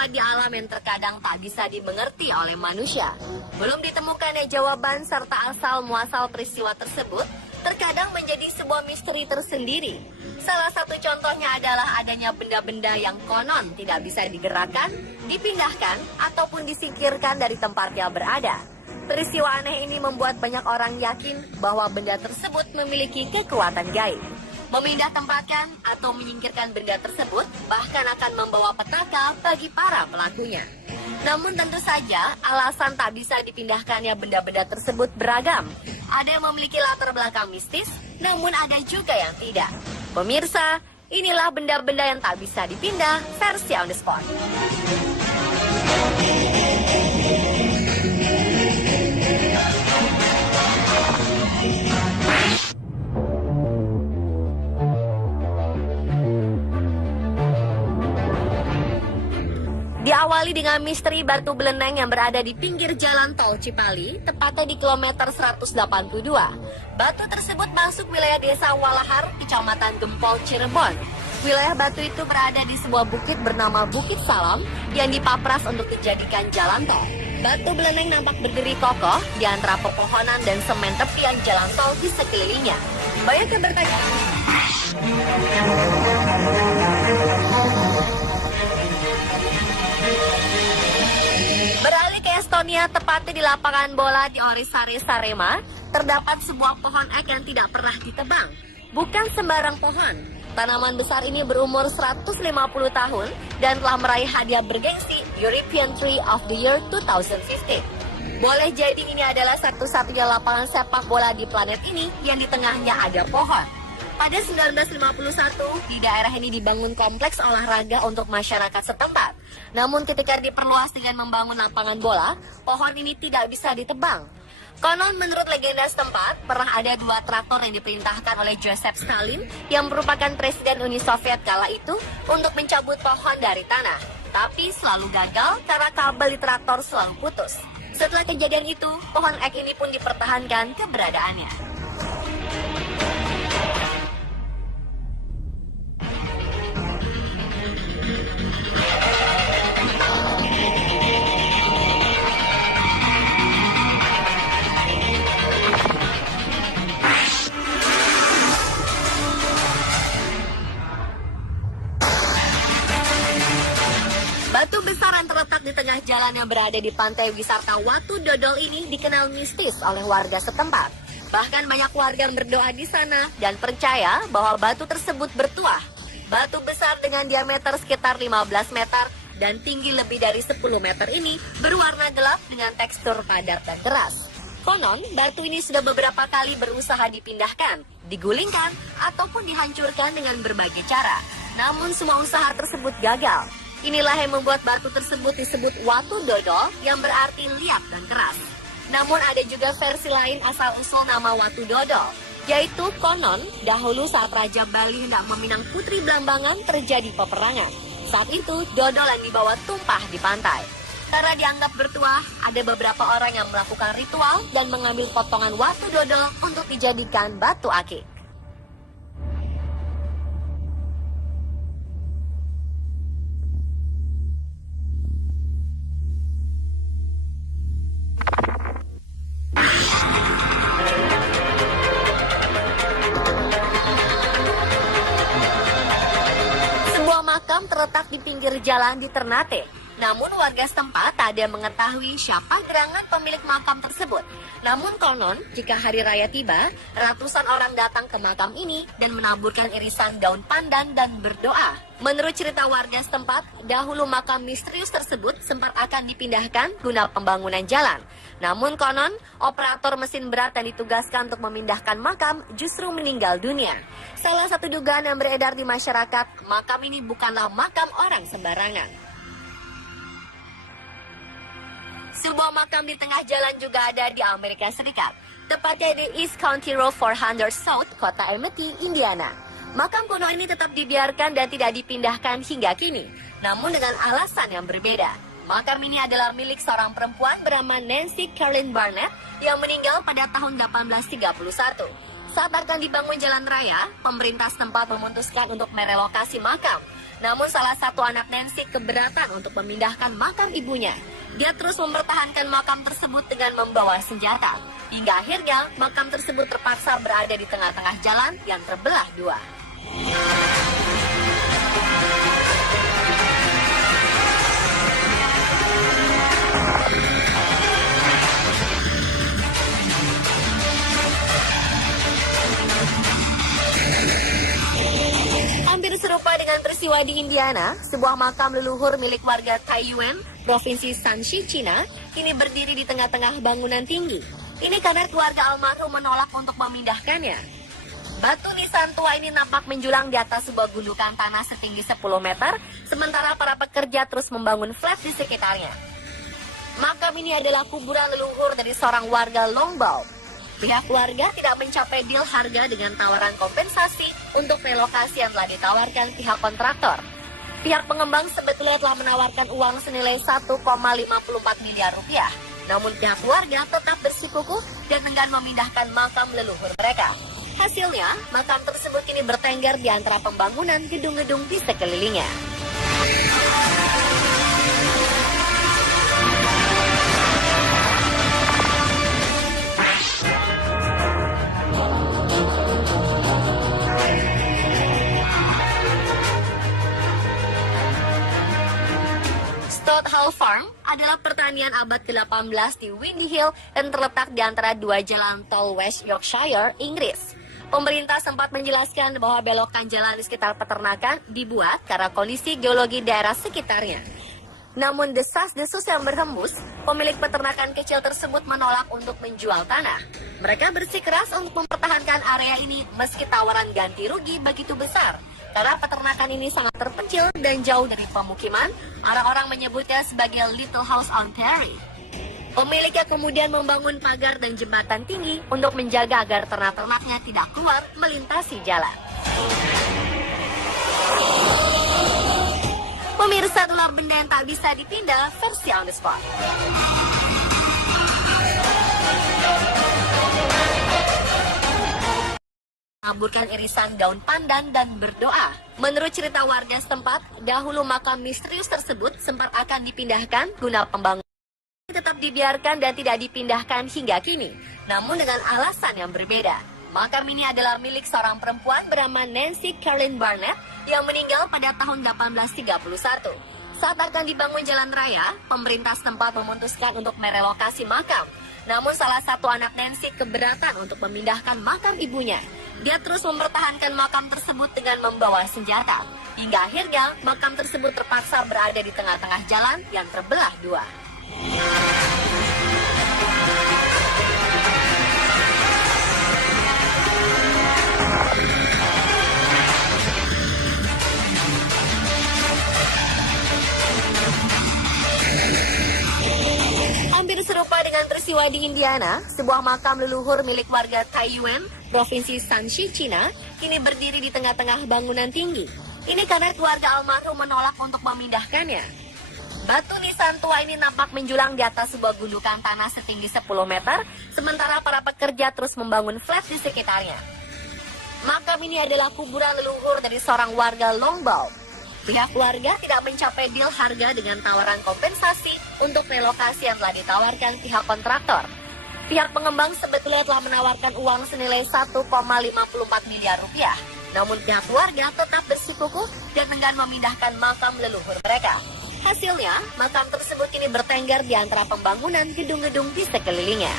peristiwa di alam yang terkadang tak bisa dimengerti oleh manusia. Belum ditemukannya jawaban serta asal-muasal peristiwa tersebut terkadang menjadi sebuah misteri tersendiri. Salah satu contohnya adalah adanya benda-benda yang konon tidak bisa digerakkan, dipindahkan, ataupun disingkirkan dari tempatnya berada. Peristiwa aneh ini membuat banyak orang yakin bahwa benda tersebut memiliki kekuatan gaib. Memindah tempatkan atau menyingkirkan benda tersebut bahkan akan membawa petaka bagi para pelakunya. Namun tentu saja alasan tak bisa dipindahkannya benda-benda tersebut beragam. Ada yang memiliki latar belakang mistis, namun ada juga yang tidak. Pemirsa, inilah benda-benda yang tak bisa dipindah versi On The Spot. Diawali dengan misteri batu beleneng yang berada di pinggir jalan tol Cipali, tepatnya di kilometer 182. Batu tersebut masuk wilayah desa Walahar, kecamatan Gempol, Cirebon. Wilayah batu itu berada di sebuah bukit bernama Bukit Salam yang dipapras untuk dijadikan jalan tol. Batu beleneng nampak berdiri kokoh di antara pepohonan dan semen tepian jalan tol di sekelilingnya. Banyak yang bertanya, beralih ke Estonia, tepatnya di lapangan bola di Orisari, Sarema, terdapat sebuah pohon ek yang tidak pernah ditebang. Bukan sembarang pohon. Tanaman besar ini berumur 150 tahun dan telah meraih hadiah bergengsi European Tree of the Year 2015. Boleh jadi ini adalah satu-satunya lapangan sepak bola di planet ini yang di tengahnya ada pohon. Pada 1951, di daerah ini dibangun kompleks olahraga untuk masyarakat setempat. Namun ketika diperluas dengan membangun lapangan bola, pohon ini tidak bisa ditebang. Konon menurut legenda setempat, pernah ada 2 traktor yang diperintahkan oleh Joseph Stalin yang merupakan presiden Uni Soviet kala itu untuk mencabut pohon dari tanah. Tapi selalu gagal karena kabel di traktor selalu putus. Setelah kejadian itu, pohon ek ini pun dipertahankan keberadaannya. Batu besar yang terletak di tengah jalan yang berada di pantai wisata Watu Dodol ini dikenal mistis oleh warga setempat. Bahkan banyak warga yang berdoa di sana dan percaya bahwa batu tersebut bertuah. Batu besar dengan diameter sekitar 15 meter dan tinggi lebih dari 10 meter ini berwarna gelap dengan tekstur padat dan keras. Konon, batu ini sudah beberapa kali berusaha dipindahkan, digulingkan, ataupun dihancurkan dengan berbagai cara. Namun semua usaha tersebut gagal. Inilah yang membuat batu tersebut disebut Watu Dodol yang berarti liat dan keras. Namun ada juga versi lain asal-usul nama Watu Dodol, yaitu konon dahulu saat Raja Bali hendak meminang Putri Blambangan terjadi peperangan. Saat itu dodol yang dibawa tumpah di pantai. Karena dianggap bertuah, ada beberapa orang yang melakukan ritual dan mengambil potongan Watu Dodol untuk dijadikan batu akik. Makam terletak di pinggir jalan di Ternate. Namun warga setempat tak ada yang mengetahui siapa gerangan pemilik makam tersebut. Namun konon, jika hari raya tiba, ratusan orang datang ke makam ini dan menaburkan irisan daun pandan dan berdoa. Menurut cerita warga setempat, dahulu makam misterius tersebut sempat akan dipindahkan guna pembangunan jalan. Namun konon, operator mesin berat yang ditugaskan untuk memindahkan makam justru meninggal dunia. Salah satu dugaan yang beredar di masyarakat, makam ini bukanlah makam orang sembarangan. Sebuah makam di tengah jalan juga ada di Amerika Serikat, tepatnya di East County Road 400 South, kota Amity, Indiana. Makam kuno ini tetap dibiarkan dan tidak dipindahkan hingga kini, namun dengan alasan yang berbeda. Makam ini adalah milik seorang perempuan bernama Nancy Caroline Barnett yang meninggal pada tahun 1831. Saat akan dibangun jalan raya, pemerintah setempat memutuskan untuk merelokasi makam. Namun salah satu anak Nancy keberatan untuk memindahkan makam ibunya. Dia terus mempertahankan makam tersebut dengan membawa senjata. Hingga akhirnya makam tersebut terpaksa berada di tengah-tengah jalan yang terbelah dua. Hampir serupa dengan peristiwa di Indiana, sebuah makam leluhur milik warga Taiyuan, Provinsi Shanxi, Cina, kini berdiri di tengah-tengah bangunan tinggi. Ini karena keluarga almarhum menolak untuk memindahkannya. Batu nisan tua ini nampak menjulang di atas sebuah gundukan tanah setinggi 10 meter, sementara para pekerja terus membangun flat di sekitarnya. Makam ini adalah kuburan leluhur dari seorang warga Longbao. Pihak keluarga tidak mencapai deal harga dengan tawaran kompensasi untuk relokasi yang telah ditawarkan pihak kontraktor. Pihak pengembang sebetulnya telah menawarkan uang senilai 1,54 miliar rupiah. Namun pihak keluarga tetap bersikukuh dan enggan memindahkan makam leluhur mereka. Hasilnya, makam tersebut kini bertengger di antara pembangunan gedung-gedung di sekelilingnya. Stott Hall Farm adalah pertanian abad ke-18 di Windy Hill dan terletak di antara dua jalan tol West Yorkshire, Inggris. Pemerintah sempat menjelaskan bahwa belokan jalan di sekitar peternakan dibuat karena kondisi geologi daerah sekitarnya. Namun desas-desus yang berhembus, pemilik peternakan kecil tersebut menolak untuk menjual tanah. Mereka bersikeras untuk mempertahankan area ini meski tawaran ganti rugi begitu besar. Karena peternakan ini sangat terpencil dan jauh dari pemukiman, orang-orang menyebutnya sebagai Little House on Prairie. Pemiliknya kemudian membangun pagar dan jembatan tinggi untuk menjaga agar ternak-ternaknya tidak keluar melintasi jalan. Pemirsa, ular benda yang tak bisa dipindah versi on the spot. Menaburkan irisan daun pandan dan berdoa. Menurut cerita warga setempat, dahulu makam misterius tersebut sempat akan dipindahkan guna pembangunan. Tetap dibiarkan dan tidak dipindahkan hingga kini, namun dengan alasan yang berbeda. Makam ini adalah milik seorang perempuan bernama Nancy Caroline Barnett yang meninggal pada tahun 1831. Saat akan dibangun jalan raya, pemerintah setempat memutuskan untuk merelokasi makam. Namun salah satu anak Nancy keberatan untuk memindahkan makam ibunya. Dia terus mempertahankan makam tersebut dengan membawa senjata. Hingga akhirnya makam tersebut terpaksa berada di tengah-tengah jalan yang terbelah dua. Hampir serupa dengan peristiwa di Indiana, sebuah makam leluhur milik warga Taiyuan, Provinsi Shanxi, Cina, kini berdiri di tengah-tengah bangunan tinggi. Ini karena keluarga almarhum menolak untuk memindahkannya. Batu nisan tua ini nampak menjulang di atas sebuah gundukan tanah setinggi 10 meter, sementara para pekerja terus membangun flat di sekitarnya. Makam ini adalah kuburan leluhur dari seorang warga Longbao. Pihak keluarga tidak mencapai deal harga dengan tawaran kompensasi untuk relokasi yang telah ditawarkan pihak kontraktor. Pihak pengembang sebetulnya telah menawarkan uang senilai 1,54 miliar rupiah. Namun pihak keluarga tetap bersikukuh dan enggan memindahkan makam leluhur mereka. Hasilnya, makam tersebut kini bertengger di antara pembangunan gedung-gedung di sekelilingnya.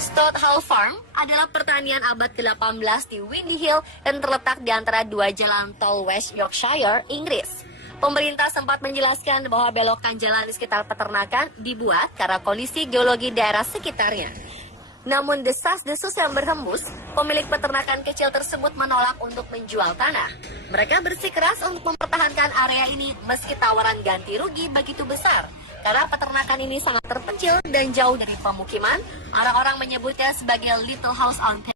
Stott Hall Farm adalah pertanian abad ke-18 di Windy Hill dan terletak di antara dua jalan tol West Yorkshire, Inggris. Pemerintah sempat menjelaskan bahwa belokan jalan di sekitar peternakan dibuat karena kondisi geologi daerah sekitarnya. Namun desas-desus yang berhembus, pemilik peternakan kecil tersebut menolak untuk menjual tanah. Mereka bersikeras untuk mempertahankan area ini meski tawaran ganti rugi begitu besar. Karena peternakan ini sangat terpencil dan jauh dari pemukiman, orang-orang menyebutnya sebagai Little House on Prairie.